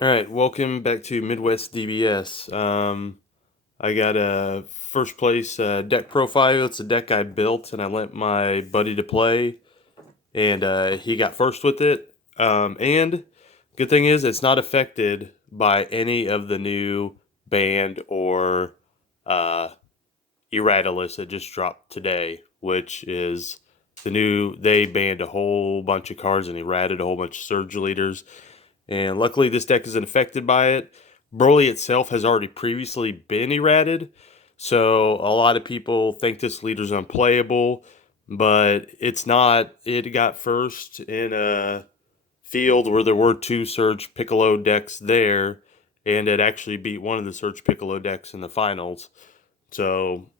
All right, welcome back to Midwest DBS. I got a first place deck profile. It's a deck I built and I lent my buddy to play, and he got first with it. And good thing is, it's not affected by any of the new banned or uh, errata lists that just dropped today, which is the new. They banned a whole bunch of cards and errated a whole bunch of surge leaders, and luckily this deck isn't affected by it. Broly itself has already previously been errated, so a lot of people think this leader's unplayable, but it's not. It got first in a field where there were two Surge Piccolo decks there, and it actually beat one of the Surge Piccolo decks in the finals. So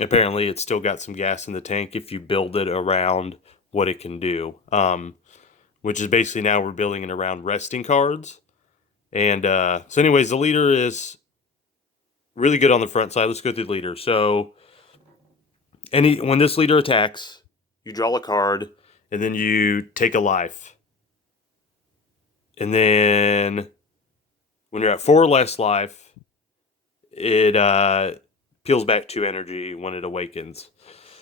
apparently it's still got some gas in the tank if you build it around what it can do. Which is basically now we're building it around resting cards. And so, anyways, the leader is really good on the front side. Let's go through the leader. So, when this leader attacks, you draw a card, and then you take a life. And then when you're at 4 or less life, it peels back 2 energy when it awakens.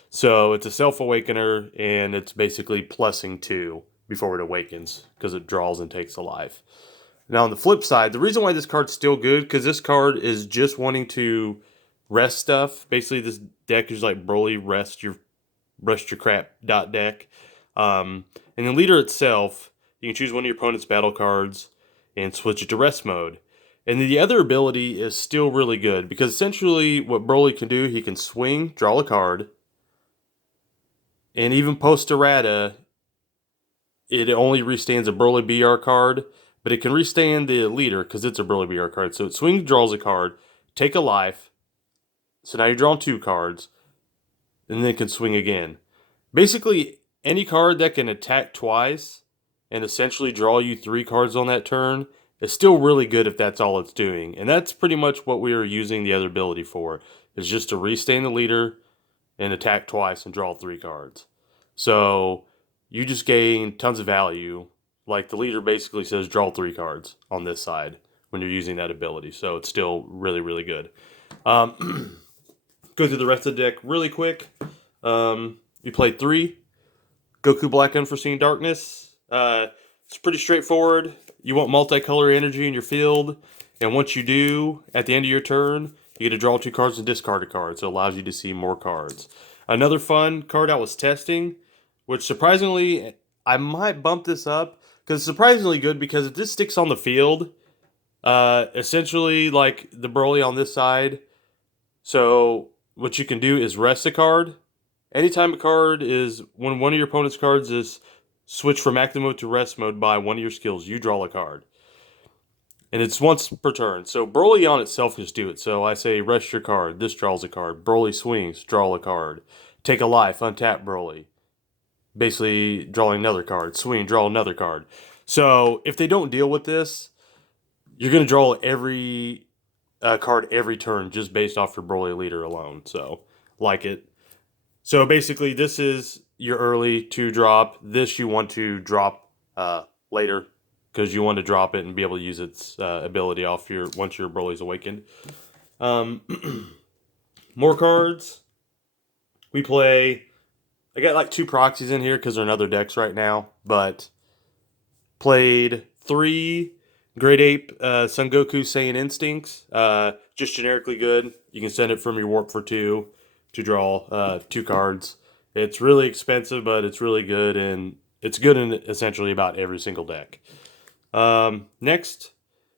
So it's a self-awakener, and it's basically plussing 2 before it awakens because it draws and takes a life. Now on the flip side, the reason why this card's still good, because this card is just wanting to rest stuff. Basically, this deck is like Broly rest your crap dot deck. And the leader itself, you can choose one of your opponent's battle cards and switch it to rest mode. And the other ability is still really good because essentially what Broly can do, he can swing, draw a card, and even post errata, it only restands a Broly BR card, but it can restand the leader because it's a Broly BR card. So it swings, draws a card, take a life. So now you're drawing 2 cards, and then it can swing again. Basically, any card that can attack twice and essentially draw you 3 cards on that turn is still really good if that's all it's doing. And that's pretty much what we were using the other ability for, is just to restand the leader and attack twice and draw 3 cards. So you just gain tons of value. Like the leader basically says, draw 3 cards on this side when you're using that ability. So it's still really, really good. Go through the rest of the deck really quick. You played 3 Goku Black Unforeseen Darkness. It's pretty straightforward. You want multicolor energy in your field, and once you do, at the end of your turn, you get to draw 2 cards and discard a card, so it allows you to see more cards. Another fun card I was testing, which surprisingly, I might bump this up, because it's surprisingly good, because if this sticks on the field, essentially, like the Broly on this side, so what you can do is rest a card. Anytime a card is, when one of your opponent's cards is switched from active mode to rest mode by one of your skills, you draw a card. And it's once per turn. So Broly on itself just do it. So I say rest your card. This draws a card. Broly swings, draw a card. Take a life, untap Broly. Basically drawing another card. Swing, draw another card. So if they don't deal with this, you're going to draw every card every turn just based off your Broly leader alone. So like it. So basically, this is your early 2 drop. This you want to drop later because you want to drop it and be able to use its ability off once your Broly's awakened. More cards. We play. I got like 2 proxies in here because they're in other decks right now, but played 3 Great Ape Son Goku Saiyan Instincts. Just generically good. You can send it from your Warp for 2 to draw 2 cards. It's really expensive, but it's really good, and it's good in essentially about every single deck. Next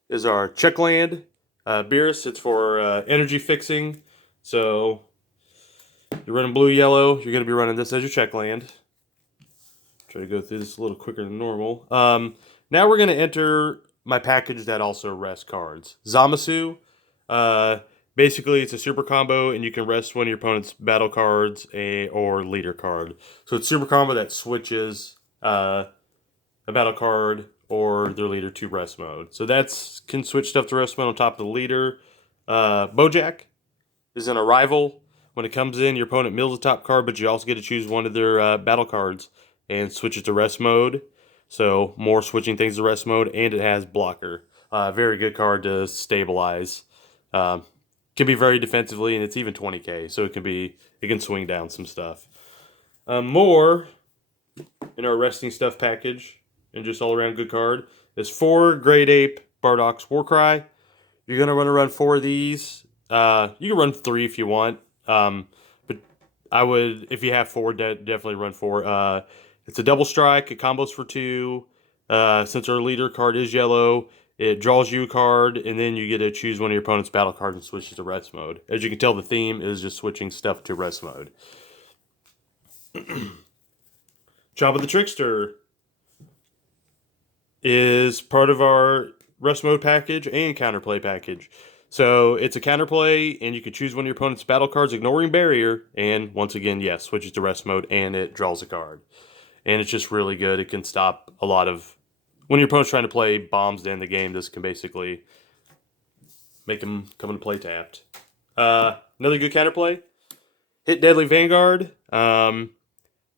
is our Checkland Beerus. It's for energy fixing. So you're running blue-yellow. You're going to be running this as your Checkland. Try to go through this a little quicker than normal. Now we're going to enter my package that also rests cards. Zamasu. Basically, it's a super combo, and you can rest one of your opponent's battle cards or leader card. So it's super combo that switches a battle card or their leader to rest mode. So that's can switch stuff to rest mode on top of the leader. Bojack is an arrival. When it comes in, your opponent mills the top card, but you also get to choose one of their battle cards and switch it to rest mode. So more switching things to rest mode, and it has blocker. Very good card to stabilize. Can be very defensively, and it's even 20k, so it can swing down some stuff. More in our resting stuff package, and just all around good card, is 4 Great Ape Bardock's Warcry. You're gonna run 4 of these. You can run 3 if you want. But I would, if you have 4, definitely run 4. It's a double strike. It combos for 2. Since our leader card is yellow, it draws you a card, and then you get to choose one of your opponent's battle cards and switch to rest mode. As you can tell, the theme is just switching stuff to rest mode. Job of the Trickster is part of our rest mode package and counterplay package. So it's a counterplay, and you can choose one of your opponent's battle cards, ignoring barrier, and once again, yes, switches to rest mode, and it draws a card. And it's just really good. It can stop a lot of... When your opponent's trying to play bombs to end the game, this can basically make them come into play tapped. Another good counterplay. Hit Deadly Vanguard.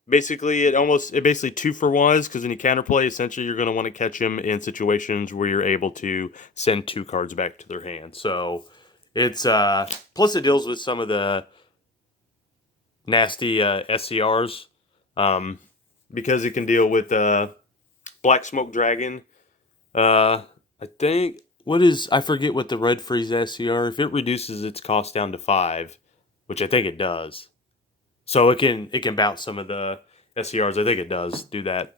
Basically, it basically 2-for-1s, because when you counterplay, essentially you're going to want to catch them in situations where you're able to send 2 cards back to their hand. So it's plus it deals with some of the nasty SCRs, because it can deal with Black Smoke Dragon. I think I forget what the Red Freeze SCR. If it reduces its cost down to 5, which I think it does. So it can bounce some of the SCRs. I think it does do that.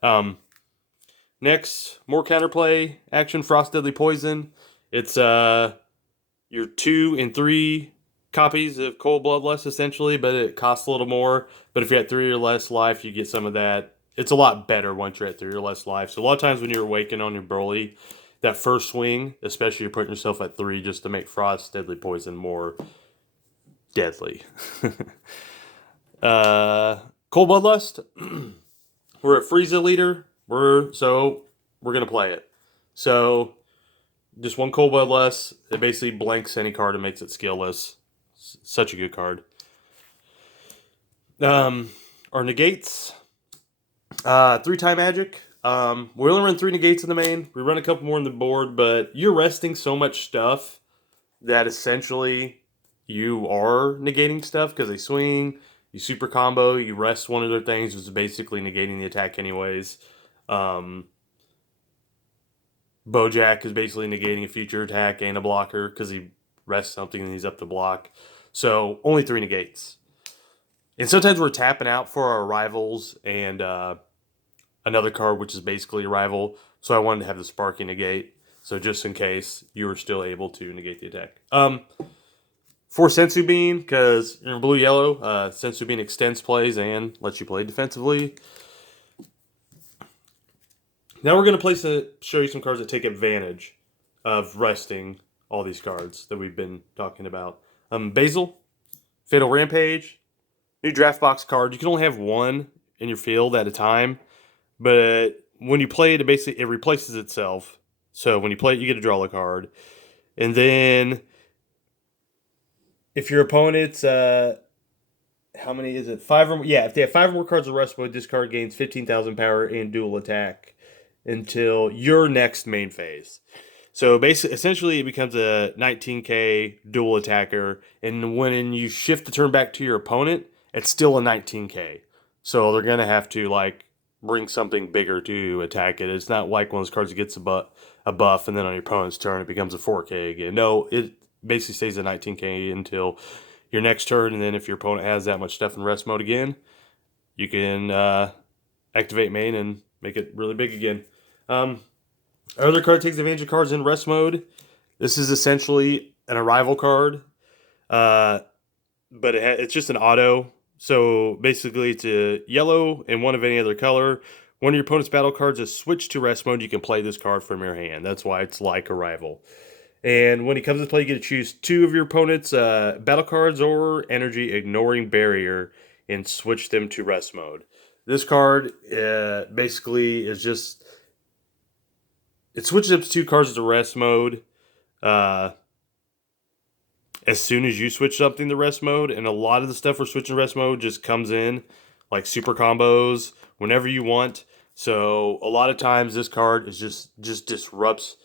Next, more counterplay action. Frost Deadly Poison. It's your 2 and 3 copies of Cold Bloodlust essentially, but it costs a little more. But if you're at 3 or less life, you get some of that. It's a lot better once you're at 3 or less life. So a lot of times when you're awakened on your Broly, that first swing, especially you're putting yourself at 3 just to make Frost Deadly Poison more deadly. Cold Bloodlust. We're a Frieza leader. We're gonna play it. So just 1 Cold Bloodlust. It basically blanks any card and makes it skillless. Such a good card. Our negates. 3-time magic. We only run 3 negates in the main. We run a couple more on the board, but you're resting so much stuff that essentially you are negating stuff because they swing. You super combo, you rest one of their things, which is basically negating the attack anyways. Bojack is basically negating a future attack and a blocker because he rests something and he's up to block. So only 3 negates. And sometimes we're tapping out for our rivals and another card, which is basically a rival. So I wanted to have the Sparky negate. So just in case you were still able to negate the attack. For Sensu Bean, because you're blue-yellow, Sensu Bean extends plays and lets you play defensively. Now we're going to show you some cards that take advantage of resting all these cards that we've been talking about. Basil, Fatal Rampage, new draft box card. You can only have 1 in your field at a time, but when you play it, it replaces itself. So when you play it, you get to draw a card. And then if your opponent's, how many is it? 5 or more? Yeah, if they have 5 or more cards of rest mode, this card gains 15,000 power and dual attack until your next main phase. So basically, essentially, it becomes a 19k dual attacker, and when you shift the turn back to your opponent, it's still a 19k. So they're gonna have to bring something bigger to attack it. It's not like one of those cards that gets a buff, and then on your opponent's turn it becomes a 4k again. No, it basically stays at 19k until your next turn, and then if your opponent has that much stuff in rest mode again, you can activate main and make it really big again. Our other card takes advantage of cards in rest mode. This is essentially an arrival card, but it's just an auto. So basically it's a yellow and 1 of any other color. One of your opponent's battle cards is switched to rest mode. You can play this card from your hand. That's why it's like Arrival. And when he comes into play, you get to choose 2 of your opponent's battle cards or energy, ignoring barrier, and switch them to rest mode. This card basically is just... It switches up to 2 cards to rest mode as soon as you switch something to rest mode. And a lot of the stuff we're switching to rest mode just comes in, like super combos, whenever you want. So a lot of times this card is just disrupts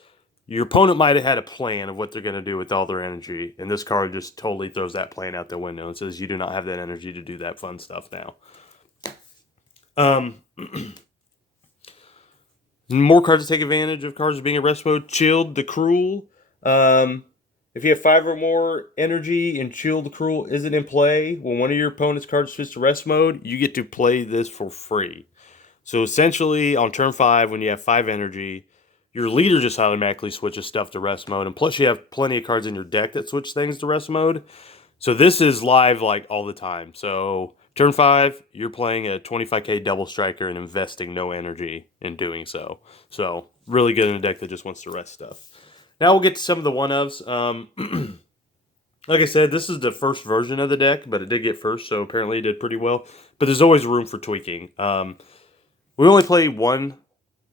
your opponent might have had a plan of what they're going to do with all their energy, and this card just totally throws that plan out the window and says you do not have that energy to do that fun stuff now. More cards to take advantage of cards being in rest mode. Chilled the Cruel. If you have 5 or more energy and Chilled the Cruel isn't in play, when one of your opponent's cards switches to rest mode, you get to play this for free. So essentially, on turn 5, when you have 5 energy, your leader just automatically switches stuff to rest mode, and plus you have plenty of cards in your deck that switch things to rest mode. So this is live like all the time. So turn 5, you're playing a 25k double striker and investing no energy in doing so. So really good in a deck that just wants to rest stuff. Now we'll get to some of the one-ofs. Like I said, this is the first version of the deck, but it did get first, so apparently it did pretty well. But there's always room for tweaking. We only play one.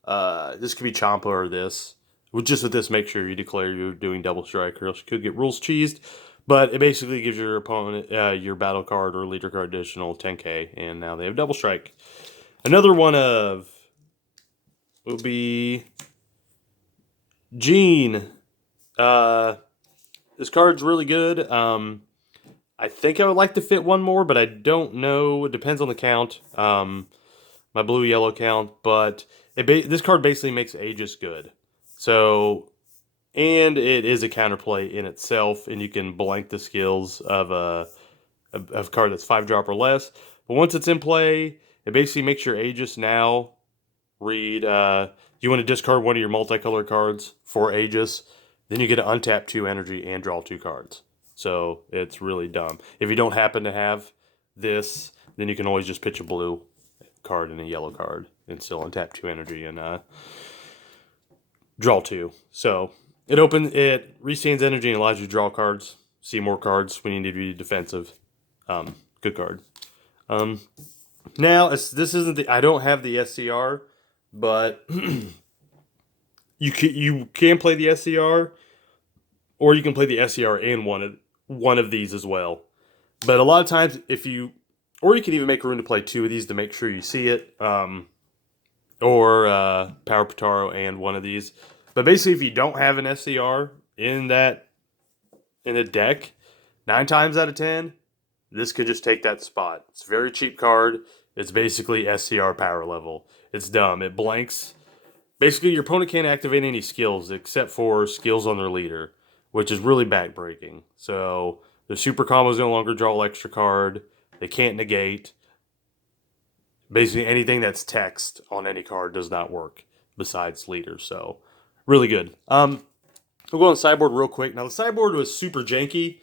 This could be Champa or this. Just with this, make sure you declare you're doing double strike, or else you could get rules cheesed. But it basically gives your opponent your battle card or leader card additional 10k, and now they have double strike. Another one of will be Gene. This card's really good. I think I would like to fit one more, but I don't know. It depends on the count. My blue-yellow count, but this card basically makes Aegis good. So, and it is a counterplay in itself, and you can blank the skills of a card that's 5-drop or less. But once it's in play, it basically makes your Aegis now read, you want to discard one of your multicolored cards for Aegis, then you get to untap 2 energy and draw 2 cards. So it's really dumb. If you don't happen to have this, then you can always just pitch a blue card and a yellow card and still untap 2 energy and draw 2. So it restands energy and allows you to draw cards, see more cards when you need to be defensive. Good card. Now this isn't I don't have the SCR, but you can play the SCR, or you can play the SCR and one of these as well. But a lot of times, or you can even make room to play 2 of these to make sure you see it, or Power Potaro and one of these. But basically, if you don't have an SCR in a deck, 9 times out of 10, this could just take that spot. It's a very cheap card. It's basically SCR power level. It's dumb. It blanks. Basically, your opponent can't activate any skills except for skills on their leader, which is really backbreaking. So the super combos no longer draw extra card. They can't negate. Basically, anything that's text on any card does not work besides leader. So really good. We'll go on the sideboard real quick. Now the sideboard was super janky,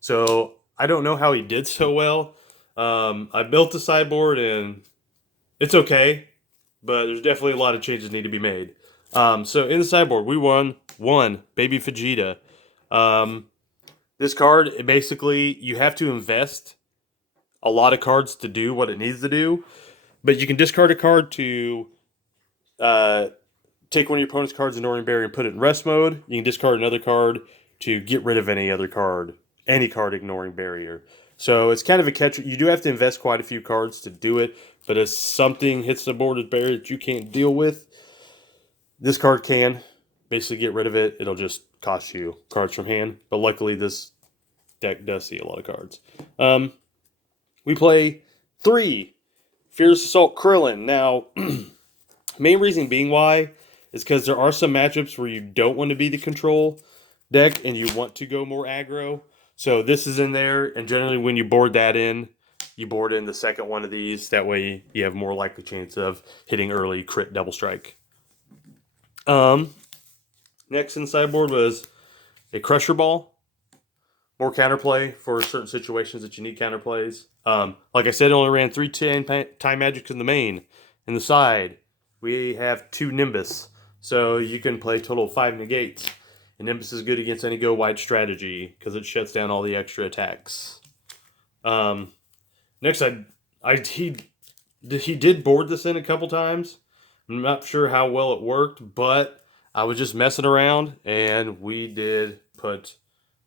so I don't know how he did so well. I built the sideboard and it's okay, but there's definitely a lot of changes need to be made. So in the sideboard, we won one Baby Vegeta. This card, basically, you have to invest a lot of cards to do what it needs to do, but you can discard a card to take one of your opponent's cards, ignoring barrier, and put it in rest mode. You can discard another card to get rid of any card ignoring barrier. So it's kind of a catch. You do have to invest quite a few cards to do it, but if something hits the board as barrier that you can't deal with, this card can basically get rid of it. It'll just cost you cards from hand, but luckily this deck does see a lot of cards. We play 3 Fierce Assault Krillin. Now, main reason being why is because there are some matchups where you don't want to be the control deck and you want to go more aggro. So this is in there, and generally when you board that in, you board in the second one of these. That way you have more likely chance of hitting early crit double strike. Next in sideboard was a Crusher Ball. More counterplay for certain situations that you need counterplays. Like I said, it only ran 3 time magics in the main. In the side, we have 2 Nimbus. So you can play a total of 5 negates. And Nimbus is good against any go-wide strategy because it shuts down all the extra attacks. Next, he did board this in a couple times. I'm not sure how well it worked, but I was just messing around, and we did put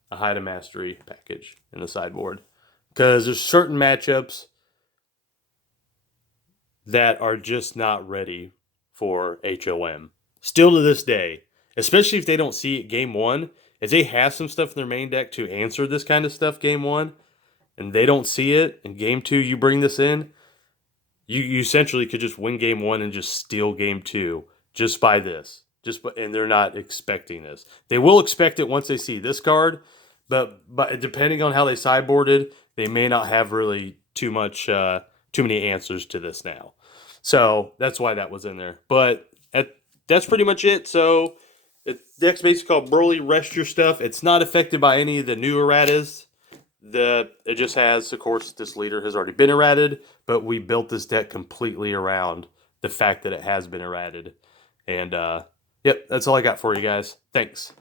a High to Mastery package in the sideboard. Because there's certain matchups that are just not ready for HOM. Still to this day, especially if they don't see it game one. If they have some stuff in their main deck to answer this kind of stuff game one, and they don't see it, in game two you bring this in, you essentially could just win game one and just steal game two just by this. And they're not expecting this. They will expect it once they see this card, but depending on how they sideboarded, they may not have really too many answers to this now. So that's why that was in there. But that's pretty much it. So the deck's basically called Broly Rest Your Stuff. It's not affected by any of the new erratas. It just has, of course, this leader has already been errated, but we built this deck completely around the fact that it has been errated. And yep, that's all I got for you guys. Thanks.